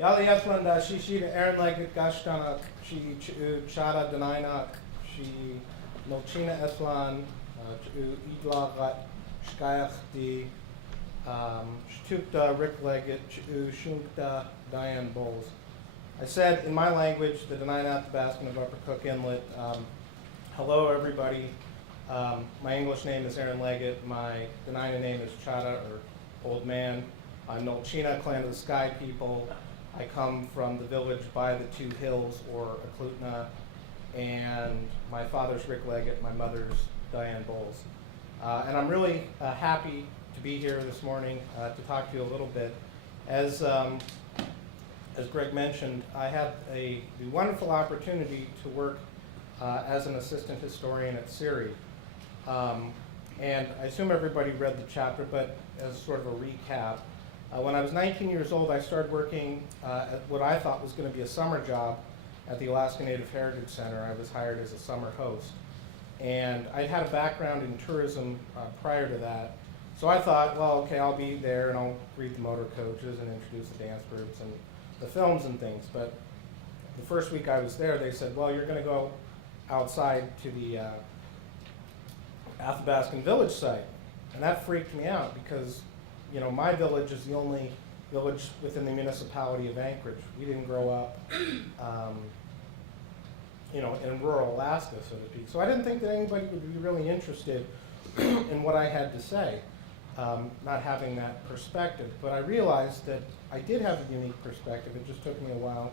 Yali Yasmanda, she Aaron Leggett Gashtana, she Chara Denaina, she Nolchina Eslan, Idla Rat, Shkayach di Shtukta Rick Leggett, Shumkta Diane Bowles. I said in my language, the Denaina Athabaskan of Upper Cook Inlet, hello everybody. My English name is Aaron Leggett. My Denaina name is Chara, or Old Man. I'm Nolchina, Clan of the Sky People. I come from the village by the two hills, or Aklutna, and my father's Rick Leggett, my mother's Diane Bowles. And I'm really happy to be here this morning to talk to you a little bit. As Greg mentioned, I had the wonderful opportunity to work as an assistant historian at CIRI. And I assume everybody read the chapter, but as sort of a recap, when I was 19 years old, I started working at what I thought was going to be a summer job at the Alaska Native Heritage Center. I was hired as a summer host. And I'd had a background in tourism prior to that. So I thought, well, okay, I'll be there and I'll read the motor coaches and introduce the dance groups and the films and things. But the first week I was there, they said, well, you're going to go outside to the Athabaskan village site. And that freaked me out because, you know, my village is the only village within the municipality of Anchorage. We didn't grow up, you know, in rural Alaska, so to speak. So I didn't think that anybody would be really interested in what I had to say, not having that perspective. But I realized that I did have a unique perspective. It just took me a while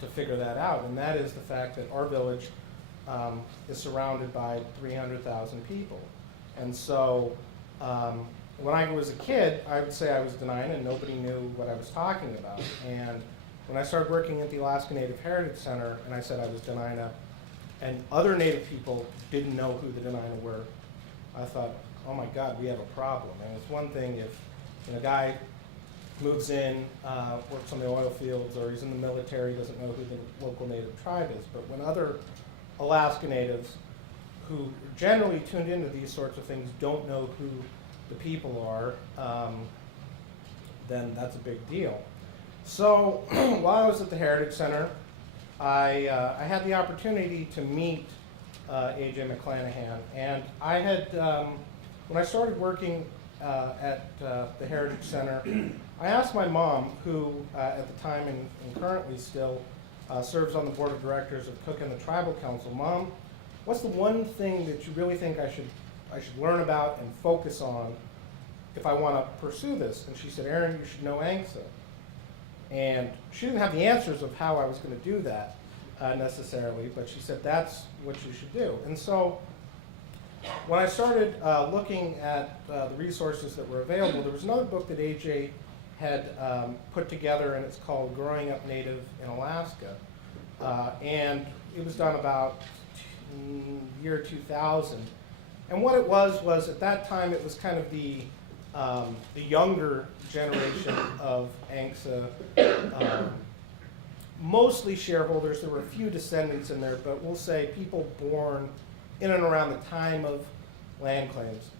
to figure that out, and that is the fact that our village is surrounded by 300,000 people. And so when I was a kid, I would say I was Denaina and nobody knew what I was talking about. And when I started working at the Alaska Native Heritage Center and I said I was Denaina and other Native people didn't know who the Denaina were, I thought, oh my God, we have a problem. And it's one thing if a guy moves in, works on the oil fields, or he's in the military, doesn't know who the local Native tribe is. But when other Alaska Natives who generally tuned into these sorts of things don't know who the people are, then that's a big deal. So while I was at the Heritage Center, I had the opportunity to meet A.J. McClanahan. And I had, when I started working at the Heritage Center, I asked my mom, who at the time and currently still serves on the board of directors of Cook and the Tribal Council, Mom, what's the one thing that you really think I should learn about and focus on if I want to pursue this? And she said, Aaron, you should know ANCSA. And she didn't have the answers of how I was going to do that necessarily, but she said, that's what you should do. And so when I started looking at the resources that were available, there was another book that AJ had put together, and it's called Growing Up Native in Alaska. And it was done about year 2000. And what it was at that time, it was kind of the younger generation of ANCSA, mostly shareholders. There were a few descendants in there, but we'll say people born in and around the time of land claims.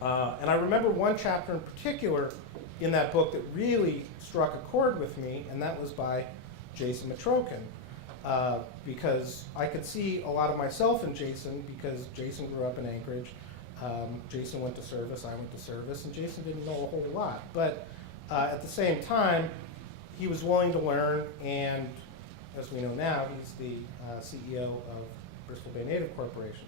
And I remember one chapter in particular in that book that really struck a chord with me, and that was by Jason Matrokin. Because I could see a lot of myself in Jason, because Jason grew up in Anchorage. Jason went to service, I went to service, and Jason didn't know a whole lot. But at the same time, he was willing to learn, and as we know now, he's the CEO of Bristol Bay Native Corporation.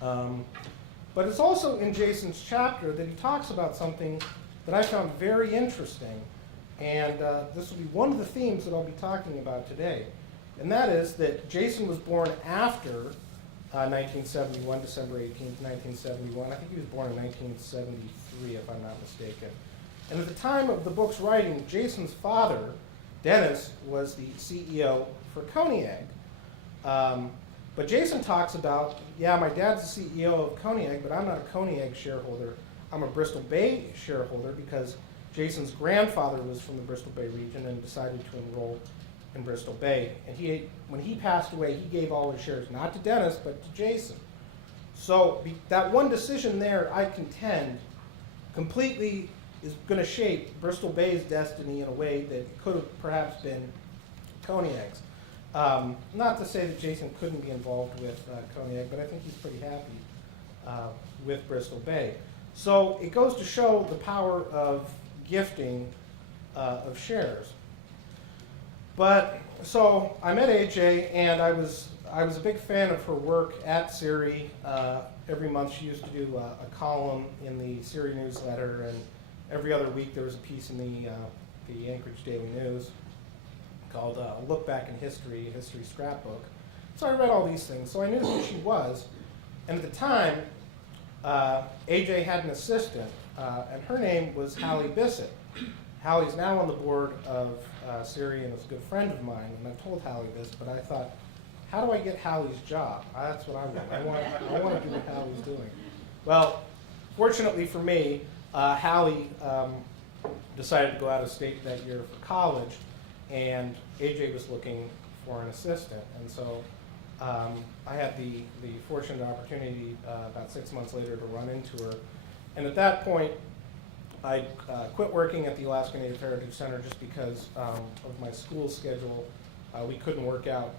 But it's also in Jason's chapter that he talks about something that I found very interesting, and this will be one of the themes that I'll be talking about today. And that is that Jason was born after 1971, December 18th, 1971. I think he was born in 1973, if I'm not mistaken. And at the time of the book's writing, Jason's father, Dennis, was the CEO for Coney Egg. But Jason talks about, yeah, my dad's the CEO of Coney Egg, but I'm not a Coney Egg shareholder. I'm a Bristol Bay shareholder because Jason's grandfather was from the Bristol Bay region and decided to enroll in Bristol Bay. And when he passed away, he gave all his shares, not to Dennis, but to Jason. So that one decision there, I contend, completely is going to shape Bristol Bay's destiny in a way that it could have perhaps been Coniac's. Not to say that Jason couldn't be involved with Coniac, but I think he's pretty happy with Bristol Bay. So it goes to show the power of gifting of shares. But so I met AJ, and I was a big fan of her work at CIRI. Every month she used to do a column in the CIRI newsletter, and every other week there was a piece in the Anchorage Daily News called A Look Back in History, a history scrapbook. So I read all these things, so I knew who she was. And at the time, AJ had an assistant, and her name was Hallie Bissett. Hallie's now on the board of CIRI and is a good friend of mine, and I've told Hallie this, but I thought, how do I get Hallie's job? That's what I want. I want to do what Hallie's doing. Well, fortunately for me, Hallie decided to go out of state that year for college, and AJ was looking for an assistant. And so I had the fortunate opportunity about 6 months later to run into her. And at that point, I quit working at the Alaska Native Heritage Center just because of my school schedule. We couldn't work out.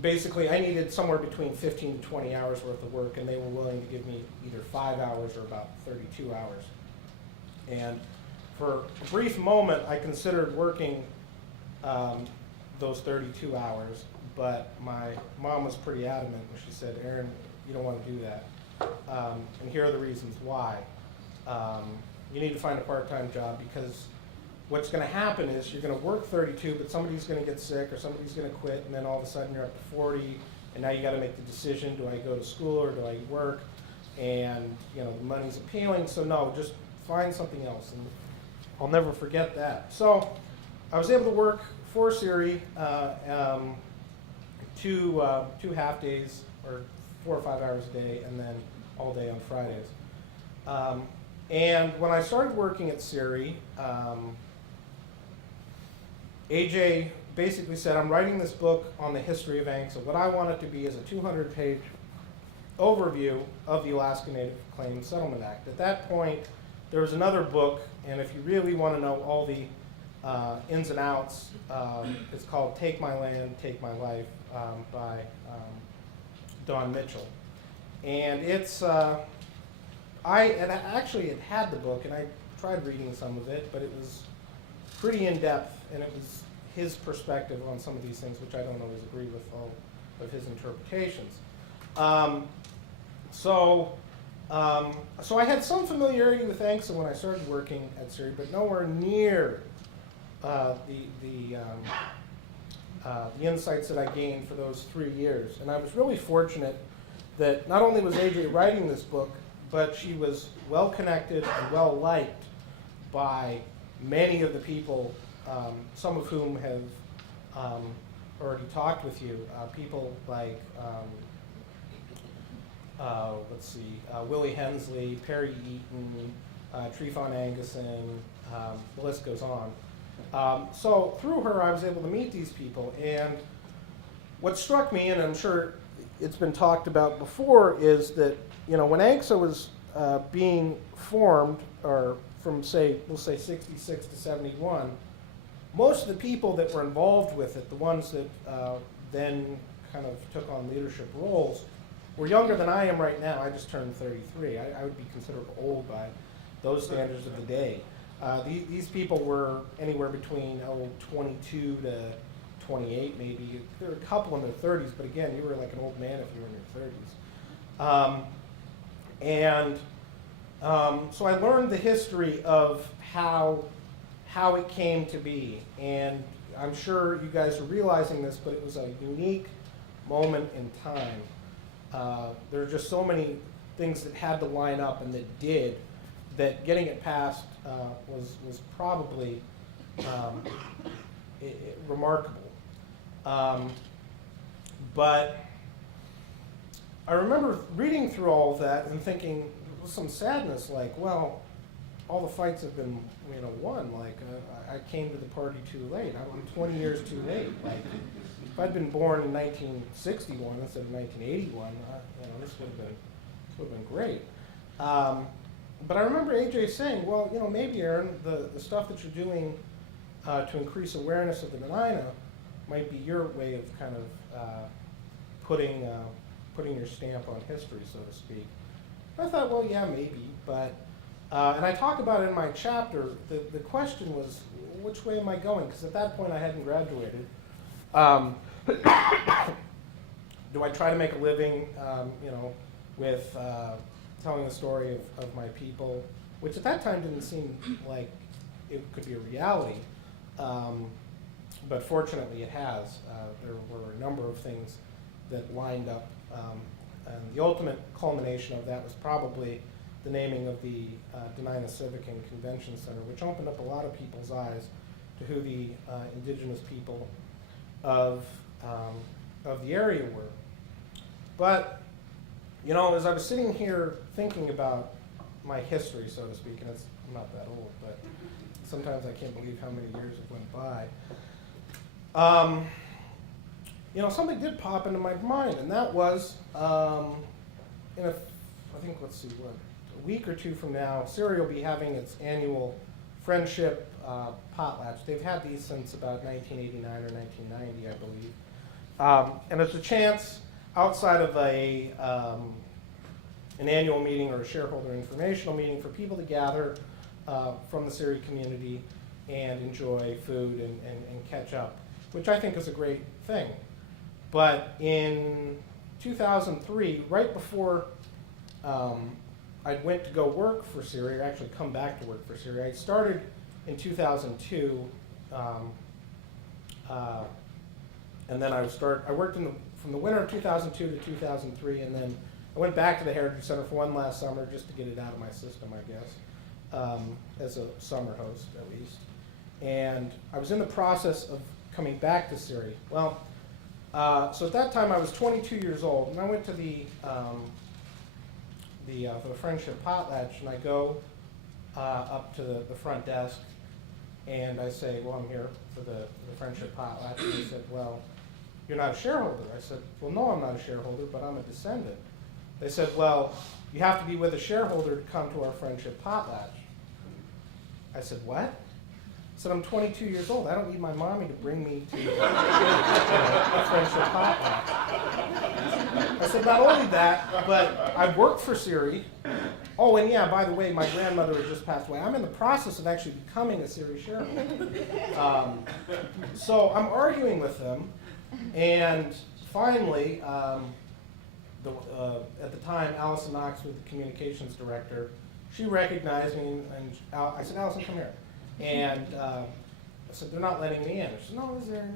Basically, I needed somewhere between 15 to 20 hours worth of work, and they were willing to give me either 5 hours or about 32 hours. And for a brief moment, I considered working those 32 hours, but my mom was pretty adamant, and she said, Aaron, you don't want to do that. And here are the reasons why. You need to find a part-time job, because what's going to happen is you're going to work 32, but somebody's going to get sick or somebody's going to quit, and then all of a sudden you're up to 40, and now you got to make the decision, do I go to school or do I work? And the money's appealing, so no, just find something else. And I'll never forget that. So I was able to work for CIRI two half days, or 4 or 5 hours a day, and then all day on Fridays. And when I started working at CIRI, AJ basically said, I'm writing this book on the history of ANCSA. What I want it to be is a 200-page overview of the Alaska Native Claims Settlement Act. At that point, there was another book, and if you really want to know all the ins and outs, it's called Take My Land, Take My Life by Don Mitchell. And it's, I had had the book, and I tried reading some of it, but it was pretty in-depth, and it was his perspective on some of these things, which I don't always agree with all of his interpretations. So I had some familiarity with ANCSA when I started working at CIRI, but nowhere near the insights that I gained for those 3 years. And I was really fortunate that not only was AJ writing this book, but she was well connected and well liked by many of the people, some of whom have already talked with you. People like, Willie Hensley, Perry Eaton, Trefon Anguson, the list goes on. So through her, I was able to meet these people, and what struck me, and I'm sure it's been talked about before, is that when ANCSA was being formed, or from we'll say 66 to 71, most of the people that were involved with it, the ones that then kind of took on leadership roles, were younger than I am right now. I just turned 33. I would be considered old by those standards of the day. These people were anywhere between 22 to 28 maybe. There were a couple in their 30s, but again, you were like an old man if you were in your 30s. So I learned the history of how it came to be, and I'm sure you guys are realizing this, but it was a unique moment in time. There are just so many things that had to line up and that did, that getting it passed was probably remarkable. But I remember reading through all of that and thinking with some sadness, like, well, all the fights have been, won. Like, I came to the party too late. I'm 20 years too late. Like, if I'd been born in 1961 instead of 1981, this would have been great. but I remember AJ saying, well, maybe Aaron, the stuff that you're doing to increase awareness of the Dena'ina might be your way of kind of putting your stamp on history, so to speak. I thought, well, yeah, maybe, but, and I talk about it in my chapter, the question was, which way am I going? Because at that point I hadn't graduated. Do I try to make a living, with telling the story of my people, which at that time didn't seem like it could be a reality, but fortunately it has. There were a number of things that lined up, and the ultimate culmination of that was probably the naming of the Dena'ina Civic and Convention Center, which opened up a lot of people's eyes to who the indigenous people of the area were. But, as I was sitting here thinking about my history, so to speak, and I'm not that old, but sometimes I can't believe how many years have went by, something did pop into my mind, and that was, a week or two from now, Syria will be having its annual friendship potlatch. They've had these since about 1989 or 1990, I believe. And it's a chance, outside of an annual meeting or a shareholder informational meeting, for people to gather from the Syria community and enjoy food and catch up, which I think is a great thing. But in 2003, right before I went to go work for Syria, or actually come back to work for Syria, I started in 2002, and then I worked from the winter of 2002 to 2003, and then I went back to the Heritage Center for one last summer just to get it out of my system, I guess, as a summer host at least. And I was in the process of coming back to Syria. Well, so at that time I was 22 years old, and I went to the friendship potlatch, and I go up to the front desk, and I say, well, I'm here for the friendship potlatch. And they said, well, you're not a shareholder. I said, well, no, I'm not a shareholder, but I'm a descendant. They said, well, you have to be with a shareholder to come to our friendship potlatch. I said, what? I said, I'm 22 years old. I don't need my mommy to bring me to a friendship potlatch. I said, not only that, but I worked for Siri. Oh, and yeah, by the way, my grandmother had just passed away. I'm in the process of actually becoming a Siri shareholder. So I'm arguing with them, and finally, at the time, Allison Knox was the communications director. She recognized me, and I said, Allison, come here. And I said, they're not letting me in. She said, no, is there,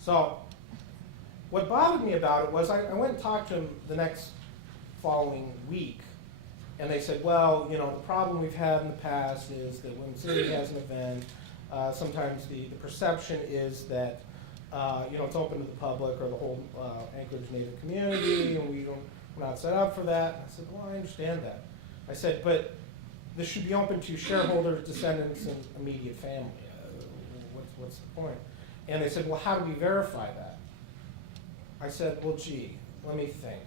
So what bothered me about it was I went and talked to them the next following week, and they said, well, the problem we've had in the past is that when Syria has an event, sometimes the perception is that it's open to the public or the whole Anchorage Native community, and we're not set up for that. And I said, well, I understand that. I said, but this should be open to shareholders, descendants, and immediate family. What's the point? And they said, well, how do we verify that? I said, well, gee, let me think.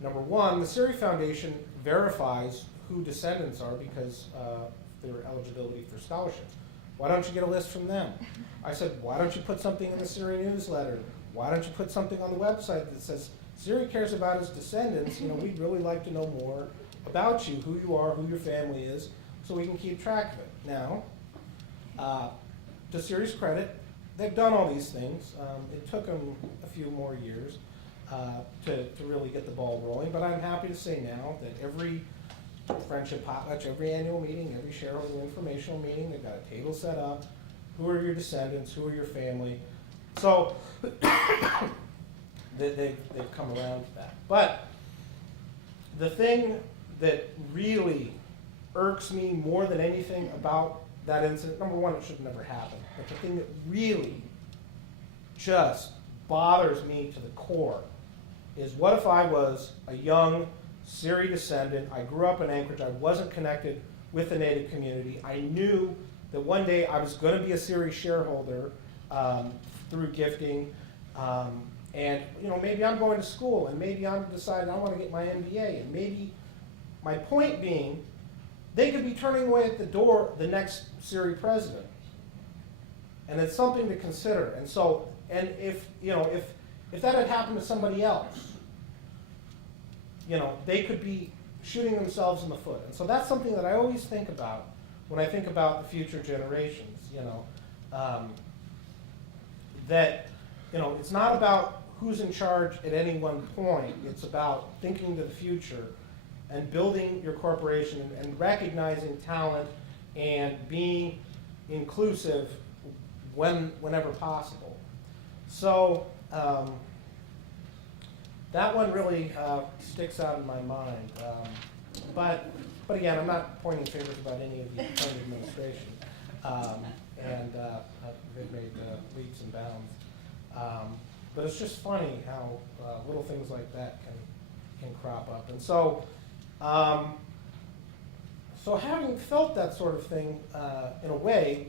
Number one, the Syria Foundation verifies who descendants are because their eligibility for scholarships. Why don't you get a list from them? I said, why don't you put something in the Syria newsletter? Why don't you put something on the website that says, Syria cares about its descendants, we'd really like to know more about you, who you are, who your family is, so we can keep track of it. Now, to Syria's credit, they've done all these things. It took them a few more years to really get the ball rolling, but I'm happy to say now that every friendship potlatch, every annual meeting, every shareholder informational meeting, they've got a table set up. Who are your descendants? Who are your family? So they've come around to that. But the thing that really irks me more than anything about that incident, number one, it should have never happened. But the thing that really just bothers me to the core is, what if I was a young Siri descendant, I grew up in Anchorage, I wasn't connected with the Native community, I knew that one day I was going to be a Siri shareholder through gifting, and maybe I'm going to school, and maybe I'm deciding I want to get my MBA, and maybe my point being, they could be turning away at the door the next Syria president. And it's something to consider. And so, and if that had happened to somebody else, they could be shooting themselves in the foot. And so that's something that I always think about when I think about the future generations, that, it's not about who's in charge at any one point. It's about thinking to the future and building your corporation and recognizing talent and being inclusive whenever possible. So that one really sticks out in my mind. But again, I'm not pointing fingers about any of the current administration. And they've made leaps and bounds. But it's just funny how little things like that can crop up. And so, so having felt that sort of thing, in a way,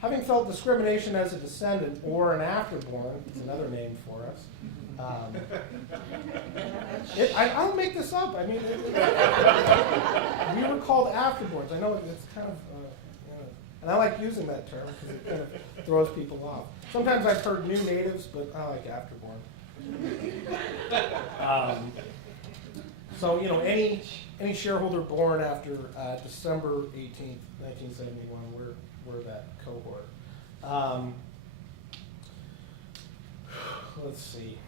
having felt discrimination as a descendant or an afterborn, it's another name for us. I don't make this up. I mean, we were called afterborns. I know it's kind of, and I like using that term because it kind of throws people off. Sometimes I've heard new natives, but I like afterborn. So, any shareholder born after December 18th, 1971, we're that cohort. Let's see.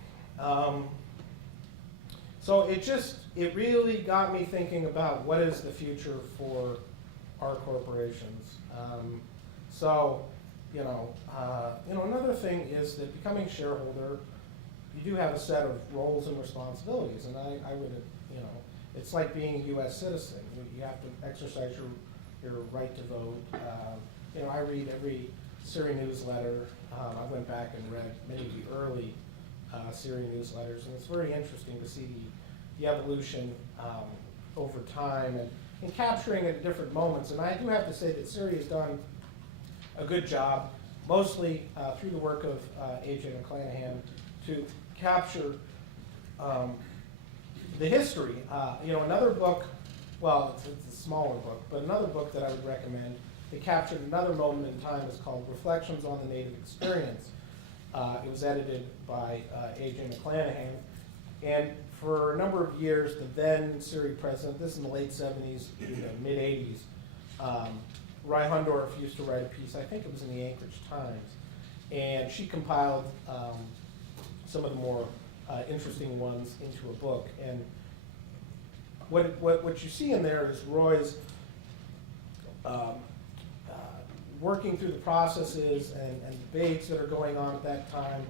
So it really got me thinking about what is the future for our corporations. Another thing is that becoming a shareholder, you do have a set of roles and responsibilities, and I would, it's like being a U.S. citizen. You have to exercise your right to vote. I read every Syria newsletter. I went back and read many of the early Syria newsletters, and it's very interesting to see the evolution over time and capturing it at different moments. And I do have to say that Syria has done a good job, mostly through the work of A.J. McClanahan, to capture the history. Another book, well, it's a smaller book, but another book that I would recommend that captured another moment in time is called Reflections on the Native Experience. It was edited by A.J. McClanahan, and for a number of years, the then Syria president, this is in the late 70s, mid 80s, Rai Hundorf used to write a piece, I think it was in the Anchorage Times, and she compiled some of the more interesting ones into a book. And what you see in there is Roy's working through the processes and debates that are going on at that time.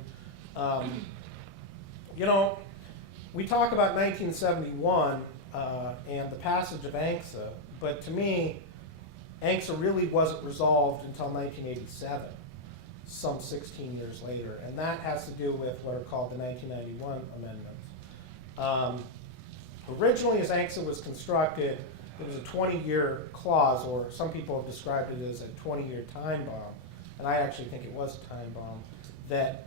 We talk about 1971 and the passage of ANCSA, but to me, ANCSA really wasn't resolved until 1987, some 16 years later, and that has to do with what are called the 1991 amendments. Originally, as ANCSA was constructed, it was a 20-year clause, or some people have described it as a 20-year time bomb, and I actually think it was a time bomb, that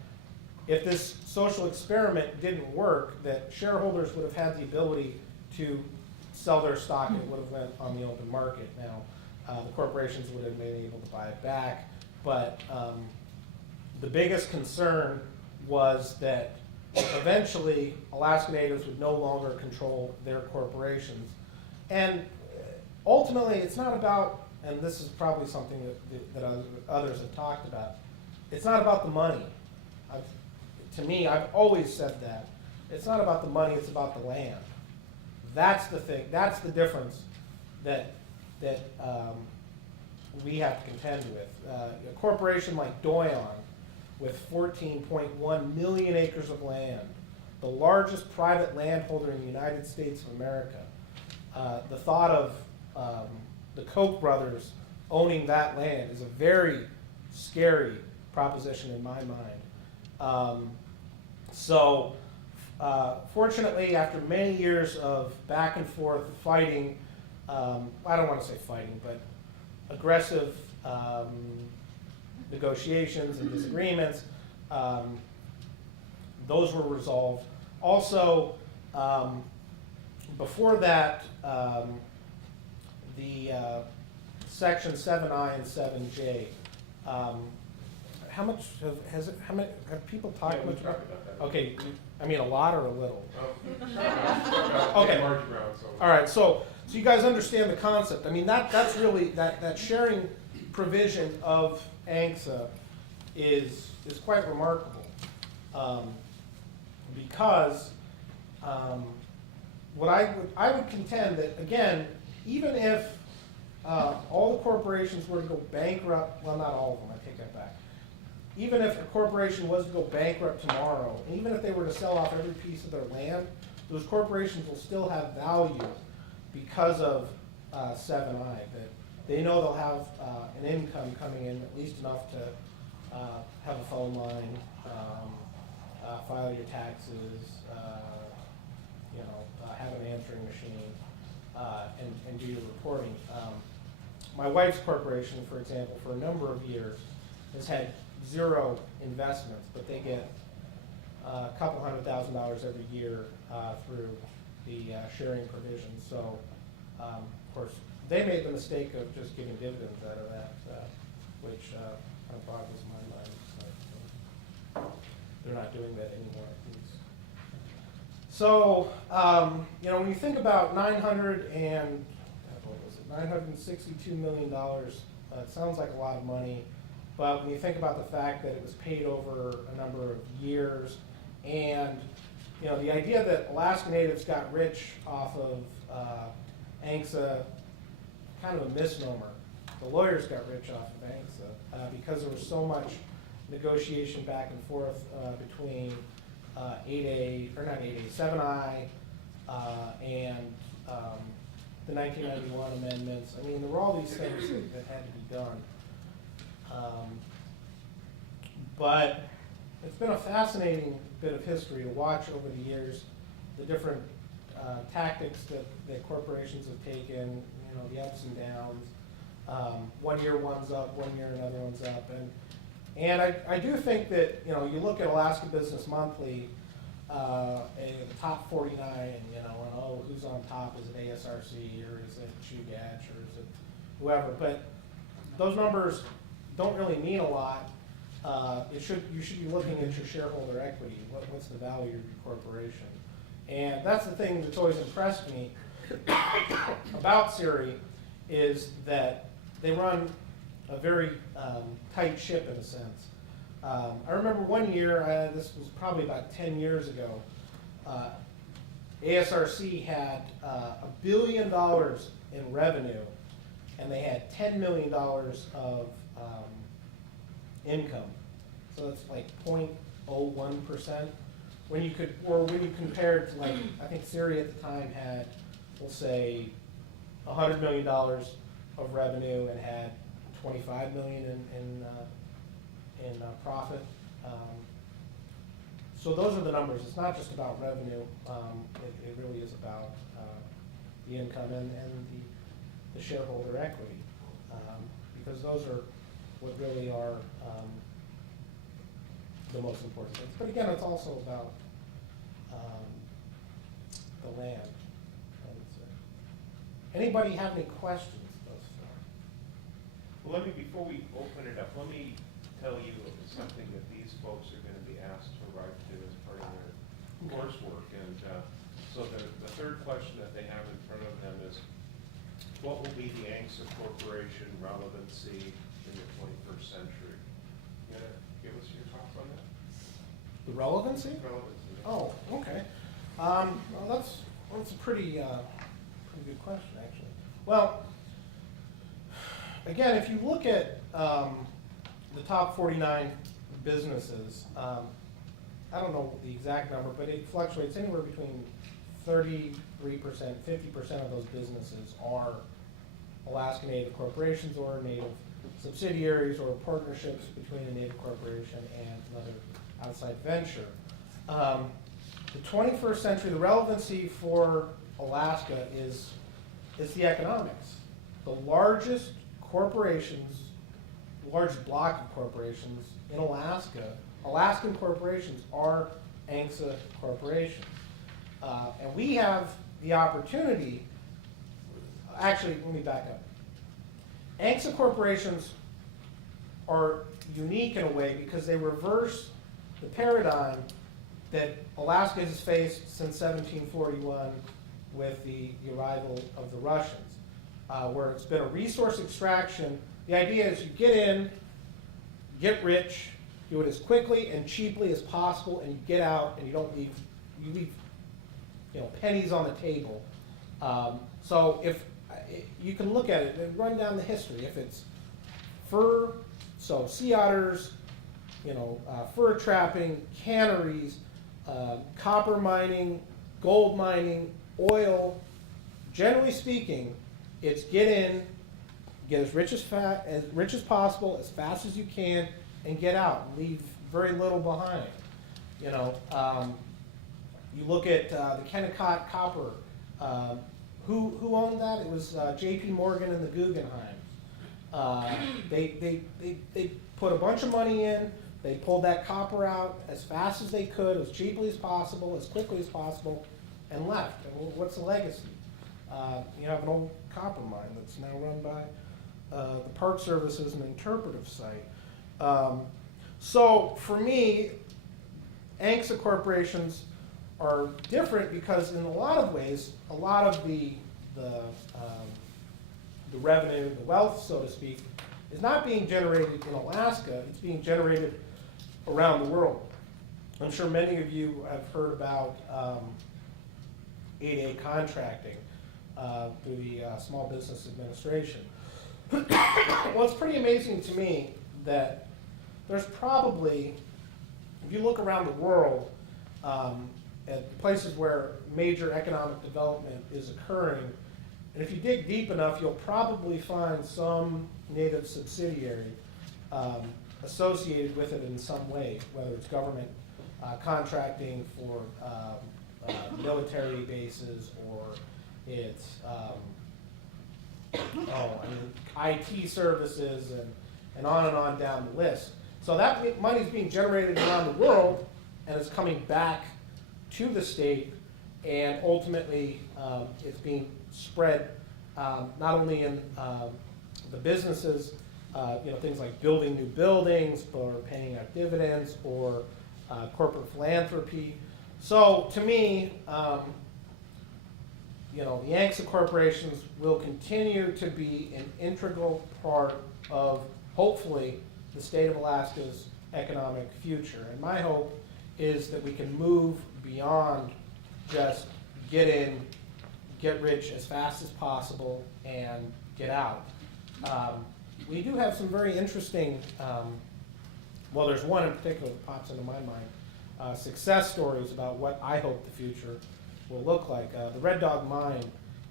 if this social experiment didn't work, that shareholders would have had the ability to sell their stock and it would have went on the open market. Now, the corporations would have been able to buy it back, but the biggest concern was that eventually Alaska Natives would no longer control their corporations. And ultimately, it's not about, and this is probably something that others have talked about, it's not about the money. To me, I've always said that. It's not about the money, it's about the land. That's the thing, that's the difference that we have to contend with. A corporation like Doyon, with 14.1 million acres of land, the largest private landholder in the United States of America. The thought of the Koch brothers owning that land is a very scary proposition in my mind. Fortunately, after many years of back and forth fighting, I don't want to say fighting, but aggressive negotiations and disagreements, those were resolved. Also, before that, the section 7I and 7J. How much have people talked much about? Okay, I mean a lot or a little? Okay. All right, so you guys understand the concept. I mean that's really that sharing provision of ANCSA is quite remarkable, because what I would contend that, again, even if all the corporations were to go bankrupt, well, not all of them, I take that back. Even if a corporation was to go bankrupt tomorrow, and even if they were to sell off every piece of their land, those corporations will still have value because of 7I. That they know they'll have an income coming in, at least enough to have a phone line, file your taxes, have an answering machine, and do your reporting. My wife's corporation, for example, for a number of years has had 0 investments, but they get a couple $100,000 every year through the sharing provision. So, of course, they made the mistake of just giving dividends out of that, which kind of boggles my mind. But, they're not doing that anymore, at least. So, when you think about $962 million, it sounds like a lot of money, but when you think about the fact that it was paid over a number of years, and the idea that Alaska Natives got rich off of ANCSA, kind of a misnomer. The lawyers got rich off of ANCSA because there was so much negotiation back and forth between 7I and the 1991 amendments. I mean, there were all these things that had to be done. But it's been a fascinating bit of history to watch over the years, the different tactics that corporations have taken, the ups and downs. 1 year one's up, 1 year another one's up. And I do think that, you look at Alaska Business Monthly, and the top 49, and who's on top? Is it ASRC, or is it Chugach, or is it whoever? But those numbers don't really mean a lot. You should be looking at your shareholder equity. What's the value of your corporation? And that's the thing that's always impressed me about SERI, is that they run a very tight ship in a sense. I remember one year, this was probably about 10 years ago, ASRC had $1 billion in revenue, and they had $10 million of income. So that's like 0.01%. When you compared to, like, I think SERI at the time had, we'll say, $100 million of revenue and had 25 million in profit. So those are the numbers. It's not just about revenue. It really is about the income and the shareholder equity, because those are what really are the most important things. But again, it's also about the land, I would say. Anybody have any questions thus far? Well, before we open it up, let me tell you something that these folks are going to be asked to write to as part of their coursework. And so the third question that they have in front of them is, what will be the ANCSA Corporation relevancy in the 21st century? You want to give us your thoughts on that? The relevancy? Relevancy. Oh, okay. Well, that's a pretty good question, actually. Well, again, if you look at the top 49 businesses, I don't know the exact number, but it fluctuates anywhere between 33%, 50% of those businesses are Alaska Native corporations or Native subsidiaries or partnerships between a Native corporation and another outside venture. The 21st century, the relevancy for Alaska is the economics. The largest corporations, large block of corporations in Alaska, Alaskan corporations are ANCSA corporations. And we have the opportunity, actually, let me back up. ANCSA corporations are unique in a way because they reverse the paradigm that Alaska has faced since 1741 with the arrival of the Russians, where it's been a resource extraction. The idea is you get in, get rich, do it as quickly and cheaply as possible, and you get out and you don't leave, you leave, pennies on the table. So if you can look at it and run down the history, if it's fur, so sea otters, fur trapping, canneries, copper mining, gold mining, oil, generally speaking, it's get in, get as rich as possible, as fast as you can, and get out, and leave very little behind. You look at the Kennecott copper. Who owned that? It was J.P. Morgan and the Guggenheim. They put a bunch of money in. They pulled that copper out as fast as they could, as cheaply as possible, as quickly as possible, and left. And what's the legacy? You have an old copper mine that's now run by the Park Service as an interpretive site. So for me, ANCSA corporations are different because in a lot of ways, a lot of the revenue, the wealth, so to speak, is not being generated in Alaska, it's being generated around the world. I'm sure many of you have heard about 8A contracting through the Small Business Administration. Well, it's pretty amazing to me that there's probably, if you look around the world, at places where major economic development is occurring, and if you dig deep enough, you'll probably find some native subsidiary associated with it in some way, whether it's government contracting for military bases, or it's IT services, and on down the list. So that money is being generated around the world and is coming back to the state, and ultimately it's being spread not only in the businesses, things like building new buildings or paying out dividends, or corporate philanthropy. So to me, the ANCSA corporations will continue to be an integral part of, hopefully, the state of Alaska's economic future. And my hope is that we can move beyond just get in, get rich as fast as possible, and get out. We do have some very interesting, well, there's one in particular that pops into my mind, success stories about what I hope the future will look like. The Red Dog Mine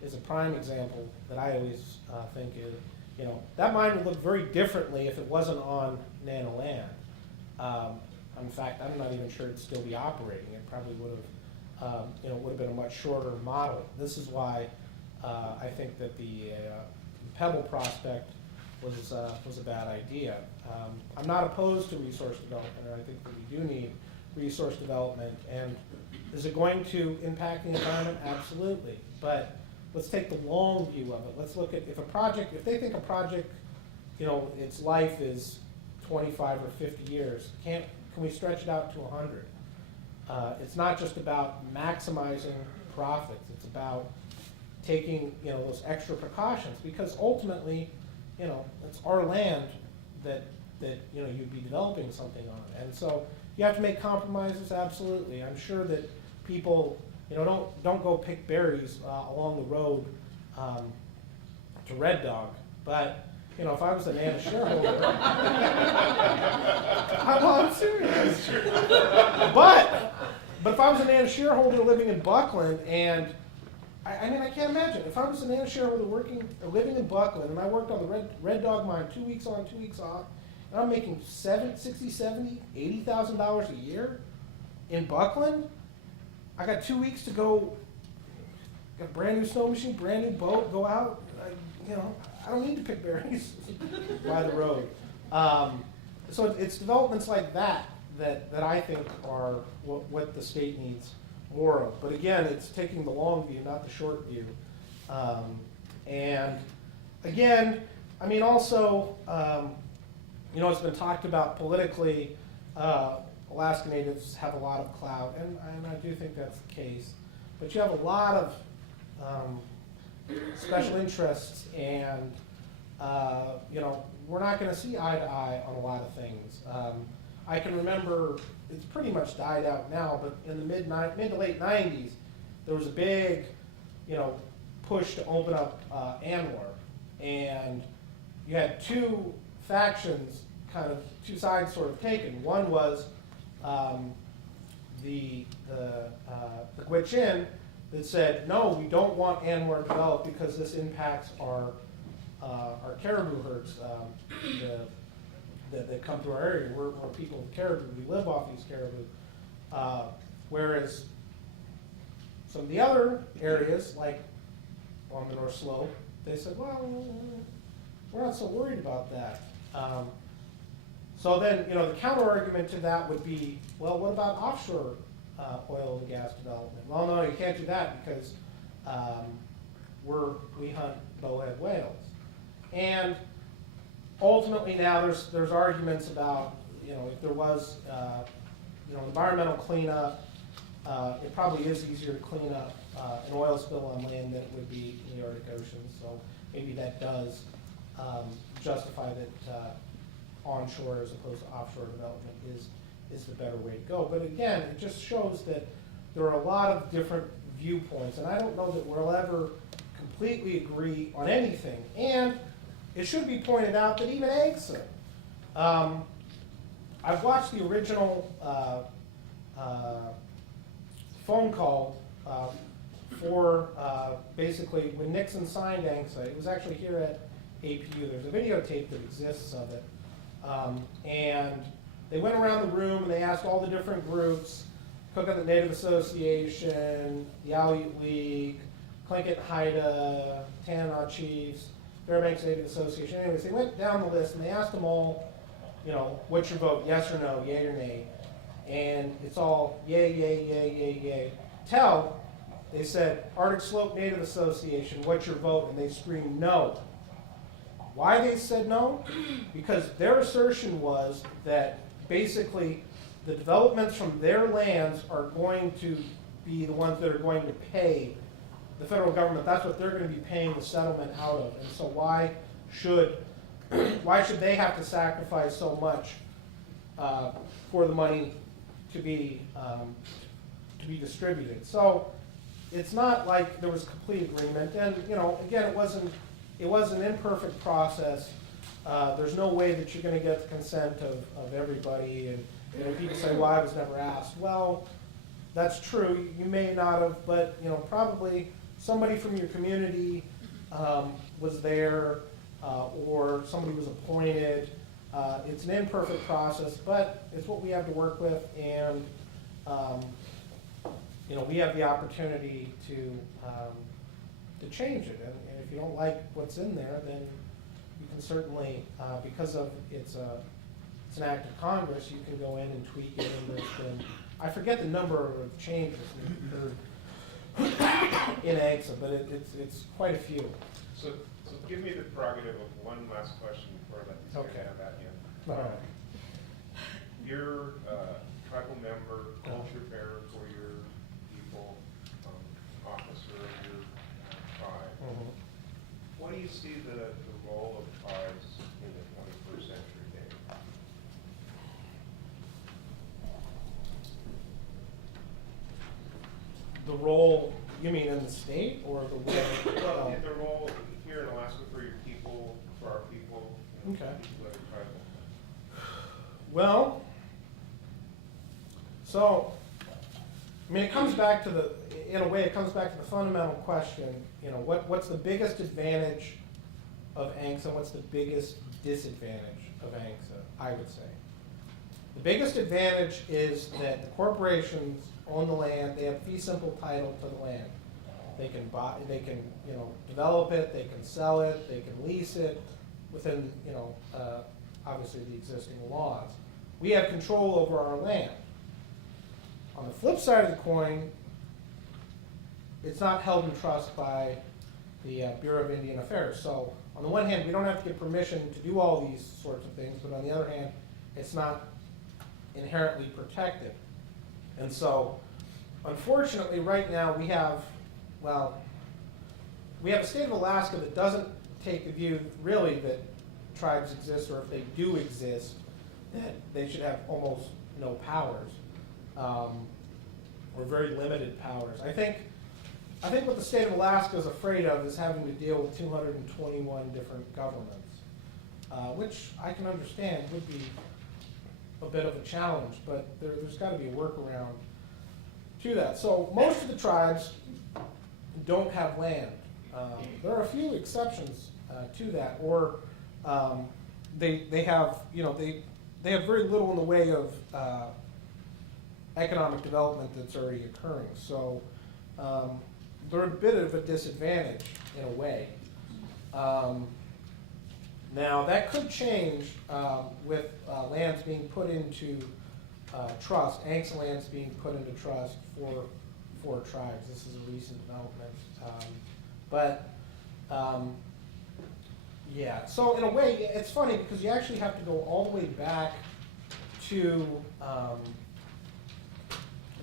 is a prime example that I always think is, that mine would look very differently if it wasn't on Nana land. In fact, I'm not even sure it'd still be operating. It probably would have been a much shorter model. This is why I think that the Pebble prospect was a bad idea. I'm not opposed to resource development, and I think that we do need resource development. And is it going to impact the environment? Absolutely. But let's take the long view of it. Let's look at if they think a project, its life is 25 or 50 years, can we stretch it out to 100? It's not just about maximizing profits. It's about taking those extra precautions, because ultimately, it's our land that you'd be developing something on. And so you have to make compromises. Absolutely. I'm sure that people don't go pick berries along the road to Red Dog, but if I was an ANA shareholder, I'm serious. But if I was an ANA shareholder living in Buckland, and I can't imagine if I was an ANA shareholder living in Buckland, and I worked on the Red Dog Mine 2 weeks on, 2 weeks off, and I'm making $60,000, $70,000, $80,000 a year in Buckland. I got 2 weeks to go. Got a brand new snow machine, brand new boat. Go out. I don't need to pick berries by the road. So it's developments like that I think are what the state needs more of. But again, it's taking the long view, not the short view. And again, I mean, also, you know, it's been talked about politically, Alaska Natives have a lot of clout, and I do think that's the case. But you have a lot of special interests, and you know, we're not going to see eye to eye on a lot of things. I can remember, it's pretty much died out now, but in the mid to late 90s, there was a big, you know, push to open up ANELP, and you had two factions, kind of two sides sort of taken. One was the Gwich'in that said, no, we don't want ANELP developed because this impacts our caribou herds that come to our area. We're people with caribou. We live off these caribou. Whereas some of the other areas, like on the North Slope, they said, well, we're not so worried about that. So then, you know, the counter argument to that would be, well, what about offshore oil and gas development? Well, no, you can't do that because we hunt bowhead whales. And ultimately now there's arguments about, you know, if there was, you know, environmental cleanup, it probably is easier to clean up an oil spill on land than it would be in the Arctic Ocean. So maybe that does justify that onshore as opposed to offshore development is the better way to go. But again, it just shows that there are a lot of different viewpoints, and I don't know that we'll ever completely agree on anything. And it should be pointed out that even ANCSA, I've watched the original phone call for basically when Nixon signed ANCSA. It was actually here at APU. There's a videotape that exists of it. And they went around the room and they asked all the different groups, Coconut Native Association, the Aleut League, Tlingit Haida, Tanana Chiefs, Fairbanks Native Association. Anyways, they went down the list and they asked them all, you know, what's your vote, yes or no, yay or nay? And it's all yay, yay, yay, yay, yay. Till they said, Arctic Slope Native Association, what's your vote? And they screamed no. Why they said no? Because their assertion was that basically the developments from their lands are going to be the ones that are going to pay the federal government. That's what they're going to be paying the settlement out of. And so why should they have to sacrifice so much for the money to be distributed? So it's not like there was complete agreement. And you know, again, it was an imperfect process. There's no way that you're going to get the consent of everybody. And you know, people say, well, I was never asked. Well, that's true. You may not have, but you know, probably somebody from your community was there, or somebody was appointed. It's an imperfect process, but it's what we have to work with, and you know, we have the opportunity to change it. And if you don't like what's in there, then you can certainly, because of it's an act of Congress, you can go in and tweak it. And there's been, I forget the number of changes in ANCSA, but it's quite a few. So give me the prerogative of one last question before I let these guys have that in. All right. You're a tribal member, culture bearer for your people, officer of your tribe. Mm-hmm. What do you see the role of tribes in the 21st century, Dave? The role, you mean in the state, or the way? Well, the role here in Alaska for your people, for our people, you know, Okay. people that are tribal. Well, so, I mean, it comes back to the, in a way, it comes back to the fundamental question, you know, what's the biggest advantage of ANCSA, and what's the biggest disadvantage of ANCSA, I would say. The biggest advantage is that the corporations own the land, they have fee simple title to the land. They can buy, they can, you know, develop it, they can sell it, they can lease it within, you know, obviously the existing laws. We have control over our land. On the flip side of the coin, it's not held in trust by the Bureau of Indian Affairs. So on the one hand, we don't have to get permission to do all these sorts of things, but on the other hand, it's not inherently protected. And so, unfortunately, right now we have, well, we have a state of Alaska that doesn't take the view really that tribes exist, or if they do exist, that they should have almost no powers, or very limited powers. I think what the state of Alaska is afraid of is having to deal with 221 different governments, which I can understand would be a bit of a challenge, but there's got to be a workaround to that. So most of the tribes don't have land. There are a few exceptions to that, or they have, you know, they have very little in the way of economic development that's already occurring. So they're a bit of a disadvantage in a way. Now that could change with lands being put into trust, ANCS lands being put into trust for tribes. This is a recent development. Yeah, so in a way, it's funny because you actually have to go all the way back to, I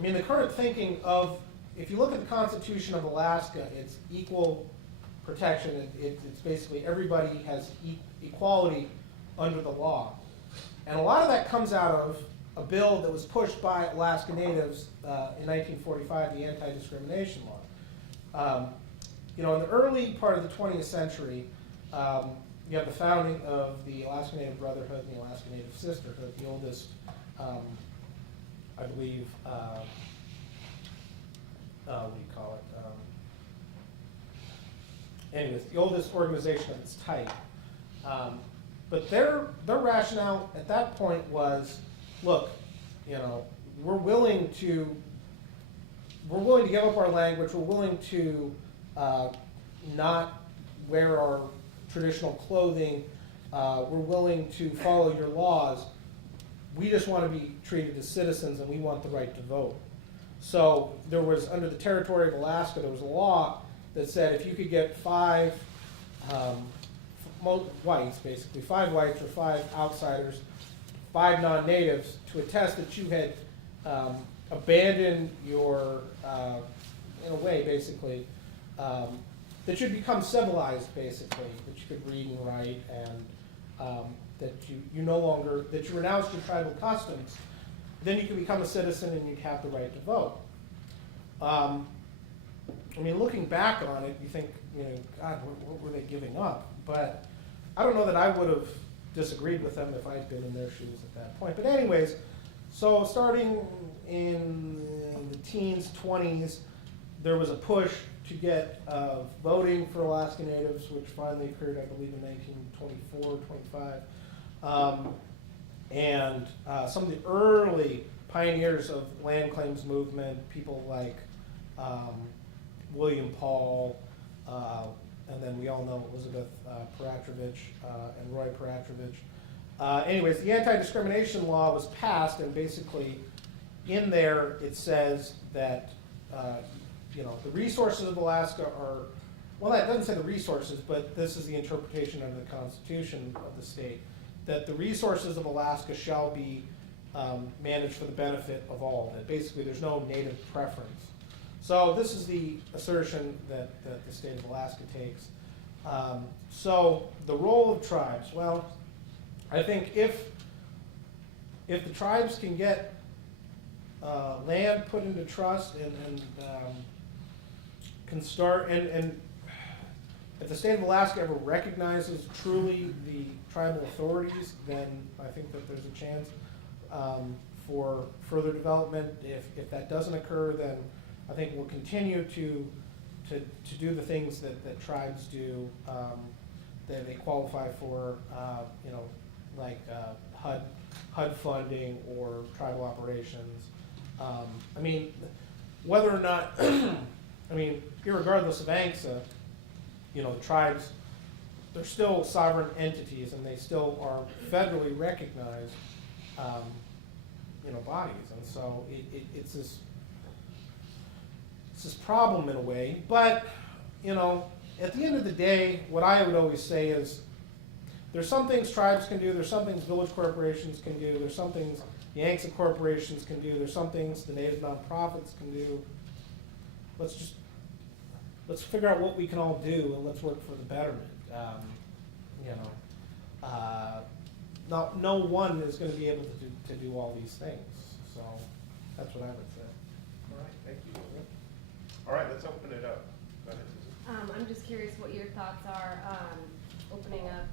mean, the current thinking of, if you look at the Constitution of Alaska, it's equal protection. It's basically everybody has equality under the law. And a lot of that comes out of a bill that was pushed by Alaska Natives in 1945, the anti-discrimination law. You know, in the early part of the 20th century, you have the founding of the Alaska Native Brotherhood and the Alaska Native Sisterhood, the oldest, I believe, what do you call it? Anyways, the oldest organization of its type. But their rationale at that point was, look, you know, we're willing to give up our language. We're willing to not wear our traditional clothing. We're willing to follow your laws. We just want to be treated as citizens, and we want the right to vote. So there was, under the territory of Alaska, there was a law that said if you could get 5 whites, basically 5 whites or 5 outsiders, 5 non-natives, to attest that you had abandoned your, in a way, basically, that you'd become civilized, basically, that you could read and write, and that you no longer, that you renounced your tribal customs, then you could become a citizen and you'd have the right to vote. I mean, looking back on it, you think, you know, God, what were they giving up? But I don't know that I would have disagreed with them if I'd been in their shoes at that point. But anyways, so starting in the teens, 20s, there was a push to get voting for Alaska Natives, which finally occurred, I believe, in 1924, 25. And some of the early pioneers of land claims movement, people like William Paul, and then we all know Elizabeth Peratrovich and Roy Peratrovich. Anyways, the anti-discrimination law was passed, and basically in there it says that you know, the resources of Alaska are, well, that doesn't say the resources, but this is the interpretation of the Constitution of the state, that the resources of Alaska shall be managed for the benefit of all, that basically there's no native preference. So this is the assertion that the state of Alaska takes. So the role of tribes, well, I think if the tribes can get land put into trust and can start, and if the state of Alaska ever recognizes truly the tribal authorities, then I think that there's a chance for further development. If that doesn't occur, then I think we'll continue to do the things that tribes do, that they qualify for, you know, like HUD funding or tribal operations. I mean, whether or not, I mean, irregardless of ANCSA, you know, the tribes, they're still sovereign entities, and they still are federally recognized, you know, bodies. And so it's this it's this problem in a way. But, you know, at the end of the day, what I would always say is, there's some things tribes can do, there's some things village corporations can do, there's some things Yankton corporations can do, there's some things the native nonprofits can do. Let's figure out what we can all do, and let's work for the betterment. You know, no one is going to be able to do all these things. So that's what I would say. All right, thank you. All right, let's open it up. Go ahead, Susan. I'm just curious what your thoughts are on opening up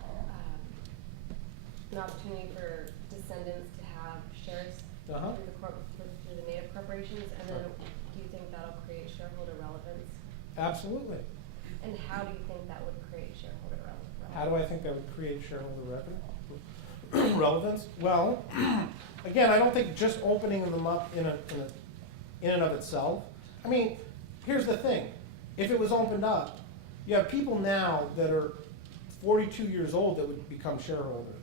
an opportunity for descendants to have shares Uh-huh. through the native corporations, and then do you think that'll create shareholder relevance? Absolutely. And how do you think that would create shareholder relevance? How do I think that would create shareholder relevance? Well, again, I don't think just opening them up in and of itself. I mean, here's the thing. If it was opened up, you have people now that are 42 years old that would become shareholders.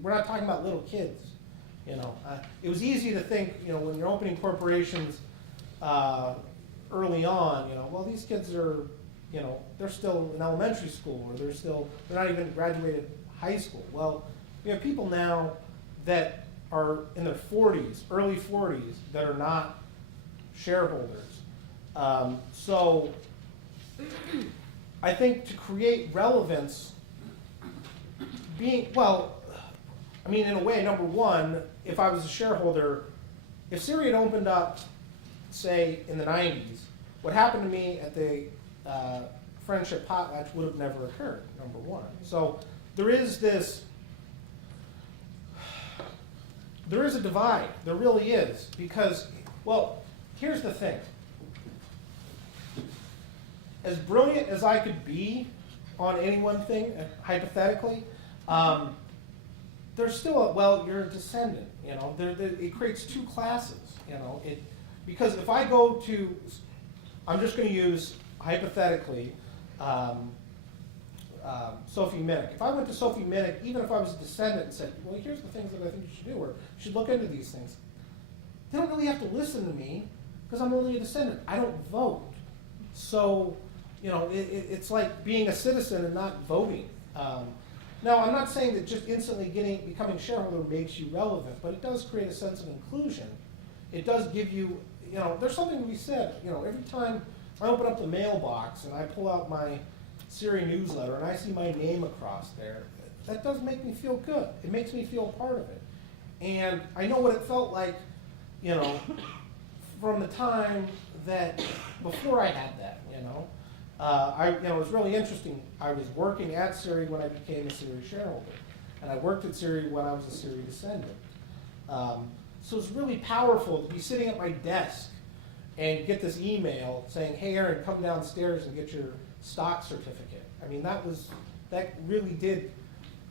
We're not talking about little kids. You know, it was easy to think, you know, when you're opening corporations early on, you know, well, these kids are, you know, they're still in elementary school, or they're not even graduated high school. Well, we have people now that are in their 40s, early 40s, that are not shareholders. So I think to create relevance, I mean, in a way, number one, if I was a shareholder, if Siri had opened up, say, in the 90s, what happened to me at the Friendship Potlatch would have never occurred, number one. So there is a divide, there really is, because, well, here's the thing. As brilliant as I could be on any one thing, hypothetically, there's still you're a descendant, you know, it creates two classes, you know, because if I go to, I'm just going to use, hypothetically, Sophie Minnick. If I went to Sophie Minnick, even if I was a descendant and said, well, here's the things that I think you should do, or you should look into these things, they don't really have to listen to me, because I'm only a descendant. I don't vote. So, you know, it's like being a citizen and not voting. Now, I'm not saying that just instantly becoming a shareholder makes you relevant, but it does create a sense of inclusion. It does give you, you know, there's something to be said, you know, every time I open up the mailbox and I pull out my Siri newsletter and I see my name across there, that does make me feel good. It makes me feel part of it. And I know what it felt like, you know, from the time that, before I had that, you know. It was really interesting. I was working at Siri when I became a Siri shareholder, and I worked at Siri when I was a Siri descendant. So it's really powerful to be sitting at my desk and get this email saying, "Hey, Aaron, come downstairs and get your stock certificate." I mean, that really did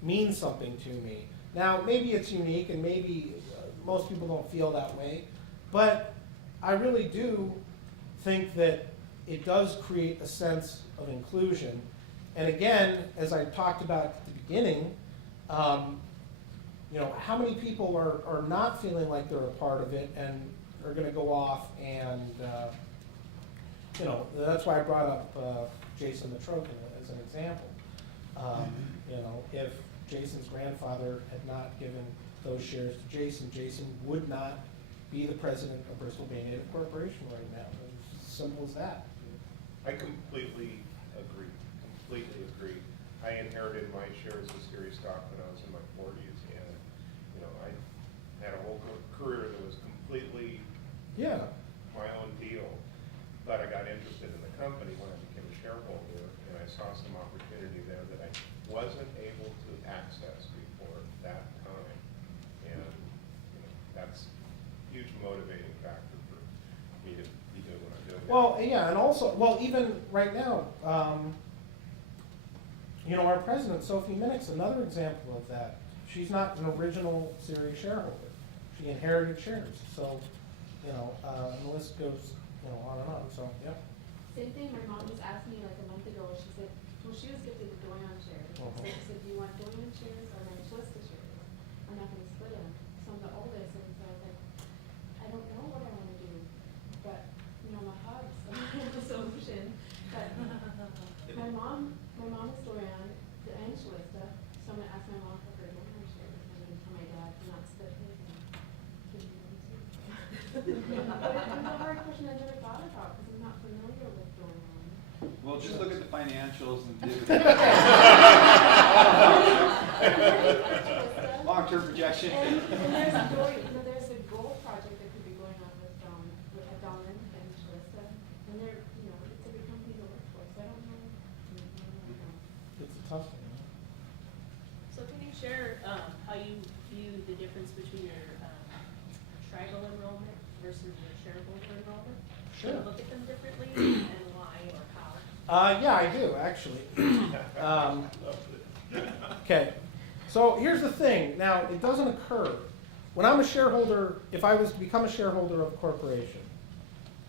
mean something to me. Now, maybe it's unique, and maybe most people don't feel that way, but I really do think that it does create a sense of inclusion. And again, as I talked about at the beginning, you know, how many people are not feeling like they're a part of it and are going to go off and, you know, that's why I brought up Jason the Trocan as an example. You know, if Jason's grandfather had not given those shares to Jason, Jason would not be the president of Bristol Bay Native Corporation right now. It's as simple as that. I completely agree. I inherited my shares of Siri stock when I was in my 40s, and you know, I had a whole career that was completely my own deal. But I got interested in the company when I became a shareholder, and I saw some opportunity there that I wasn't able to access before that time, and you know, that's a huge motivating factor for me to be doing what I'm doing. Well, yeah, and also, well, even right now, you know, our president, Sophie Minnick's another example of that. She's not an original Siri shareholder. She inherited shares. So, you know, and the list goes, you know, on and on. So, yeah. Same thing, my mom just asked me like a month ago, she said, well, she was gifted the Doyon shares. So she said, do you want Doyon shares or Manchester shares? I'm not gonna split them. So I'm the oldest, and so I was like, I don't know what I wanna do, but, you know, my heart's mom is Dorian, and Shalista, so I'm gonna ask my mom for her Dorian shares, and then for my dad to not split his and give me one too. But it's a hard question I never thought about, because I'm not familiar with Dorian. Well, just look at the financials and dividends. Long-term projection. And there's a Dorian, there's a gold project that could be going on with Donlin and Shalista, and they're, it's a good company to work for, so I don't know. It's a tough thing. So can you share how you view the difference between your tribal enrollment versus your shareholder enrollment? Sure. Do you look at them differently and why or how? Yeah, I do, actually. Okay, so here's the thing. Now, it doesn't occur. When I'm a shareholder, if I was to become a shareholder of a corporation,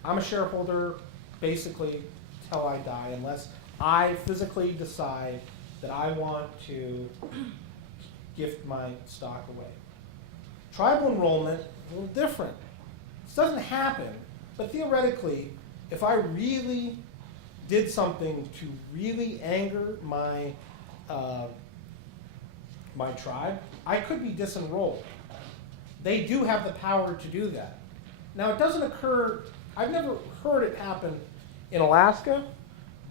I'm a shareholder basically till I die, unless I physically decide that I want to gift my stock away. Tribal enrollment, a little different. This doesn't happen, but theoretically, if I really did something to really anger my my tribe, I could be disenrolled. They do have the power to do that. Now, it doesn't occur, I've never heard it happen in Alaska,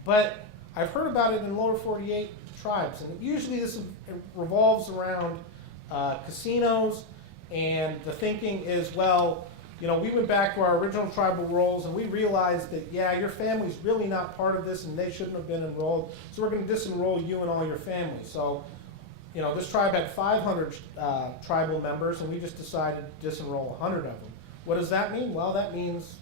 but I've heard about it in lower 48 tribes. And usually this revolves around casinos, and the thinking is, well, we went back to our original tribal roles and we realized that, yeah, your family's really not part of this and they shouldn't have been enrolled, so we're going to disenroll you and all your family. So, this tribe had 500 tribal members and we just decided to disenroll 100 of them. What does that mean? Well, that means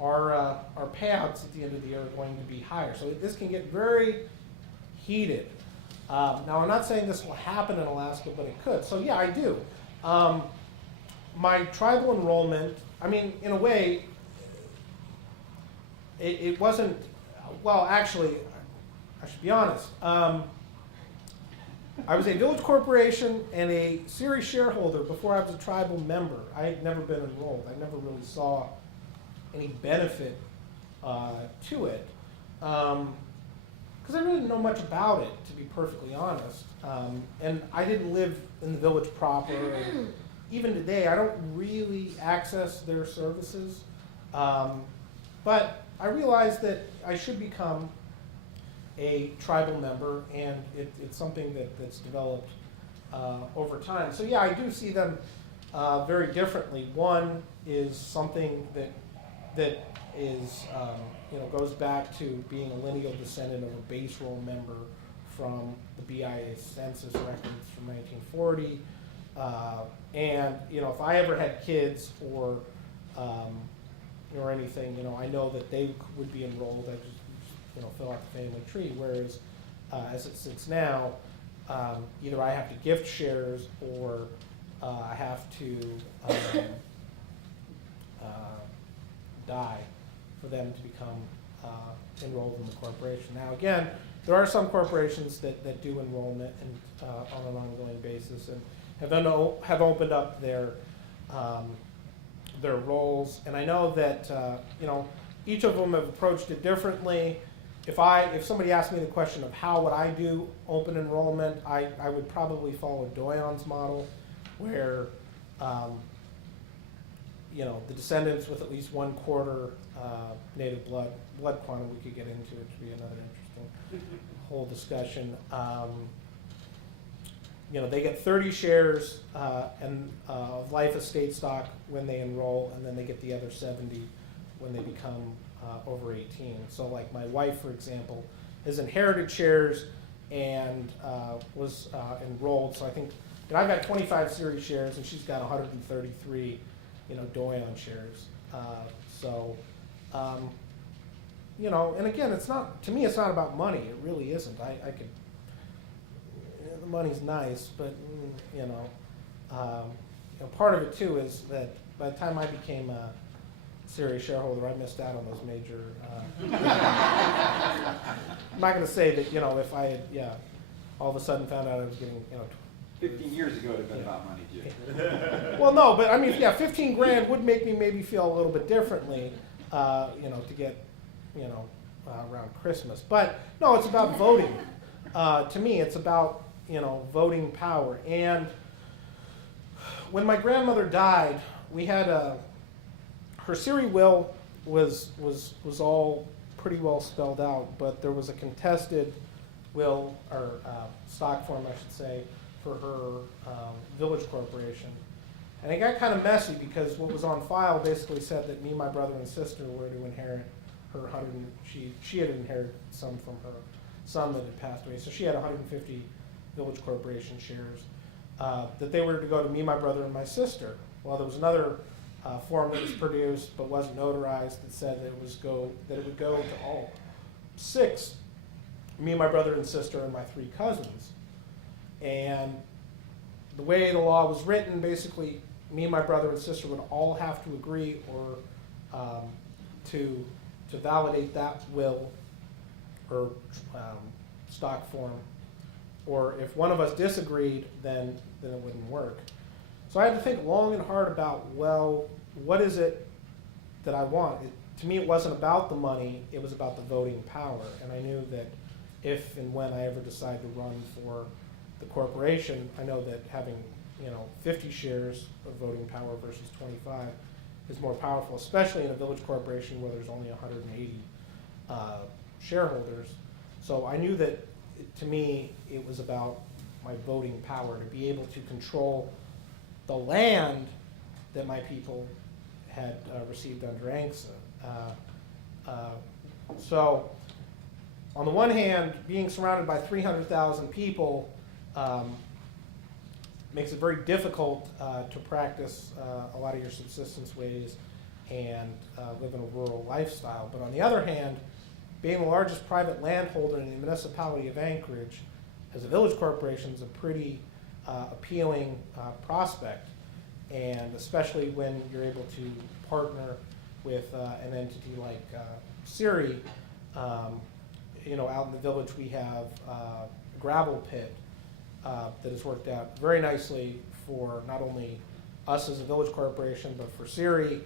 our payouts at the end of the year are going to be higher. So this can get very heated. Now, I'm not saying this will happen in Alaska, but it could. So yeah, I do. My tribal enrollment, in a way, it wasn't, well, actually, I should be honest. I was a village corporation and a series shareholder before I was a tribal member. I had never been enrolled. I never really saw any benefit to it. Because I really didn't know much about it, to be perfectly honest. And I didn't live in the village proper. And even today, I don't really access their services. But I realized that I should become a tribal member, and it's something that's developed over time. So yeah, I do see them very differently. One is something that is goes back to being a lineal descendant of a base roll member from the BIA census records from 1940. And if I ever had kids or anything, I know that they would be enrolled. I just fill out the family tree. Whereas as it sits now, either I have to gift shares or I have to die for them to become enrolled in the corporation. Now, again, there are some corporations that do enrollment and on an ongoing basis and have opened up their roles. And I know that each of them have approached it differently. If somebody asked me the question of how would I do open enrollment, I would probably follow Doyon's model, where the descendants with at least 1/4 native blood quantum we could get into, which would be another interesting whole discussion. They get 30 shares of life estate stock when they enroll, and then they get the other 70 when they become over 18. So like my wife, for example, has inherited shares and was enrolled. So I think I've got 25 series shares and she's got 133 Doyon shares. And again, to me it's not about money. It really isn't. The money's nice, but part of it too is that by the time I became a serious shareholder, I missed out on those major. I'm not going to say that if I had all of a sudden found out I was getting 15 years ago, it would have been about money, Jim. Well, no, but 15 grand would make me maybe feel a little bit differently, to get around Christmas. But no, it's about voting. To me, it's about, voting power. And when my grandmother died, we had her Siri will was all pretty well spelled out, but there was a contested will, or stock form, I should say, for her village corporation. And it got kind of messy because what was on file basically said that me, my brother, and sister were to inherit her 100. She had inherited some from her son that had passed away, so she had 150 village corporation shares. That they were to go to me, my brother, and my sister. Well, there was another form that was produced but wasn't notarized that said that it would go to all 6, me, my brother, and sister, and my 3 cousins. And the way the law was written, basically, me, my brother, and sister would all have to agree or to validate that will or stock form. Or if one of us disagreed, then it wouldn't work. So I had to think long and hard about, well, what is it that I want? To me, it wasn't about the money, it was about the voting power. And I knew that if and when I ever decide to run for the corporation, I know that having 50 shares of voting power versus 25 is more powerful, especially in a village corporation where there's only 180 shareholders. So I knew that, to me, it was about my voting power, to be able to control the land that my people had received under ANCSA. So on the one hand, being surrounded by 300,000 people makes it very difficult to practice a lot of your subsistence ways and live in a rural lifestyle. But on the other hand, being the largest private landholder in the municipality of Anchorage as a village corporation is a pretty appealing prospect, and especially when you're able to partner with an entity like Siri. Out in the village we have a gravel pit that has worked out very nicely for not only us as a village corporation, but for Siri